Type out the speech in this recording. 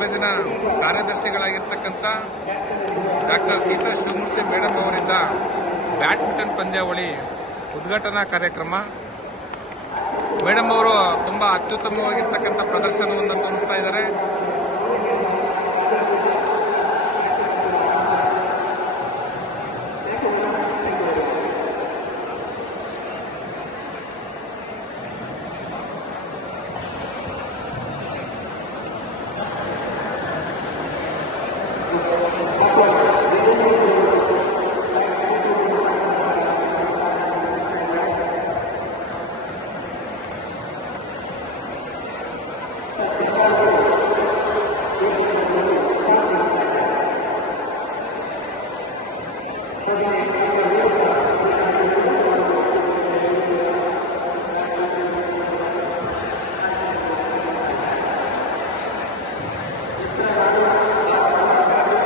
ಕಾಲೇಜಿನ ಕಾರ್ಯದರ್ಶಿಗಳಾಗಿರ್ತಕ್ಕಂಥ doctor Geetha Shivamurthy madam ಅವರಿಂದ badminton ಪಂದ್ಯಾವಳಿ ಉದ್ಘಾಟನಾ ಕಾರ್ಯಕ್ರಮ. ಮೇಡಮ್ ಅವರು ತುಂಬಾ ಅತ್ಯುತ್ತಮವಾಗಿರ್ತಕ್ಕಂಥ ಪ್ರದರ್ಶನವನ್ನು ತೋರಿಸ್ತಾ ಇದ್ದಾರೆ.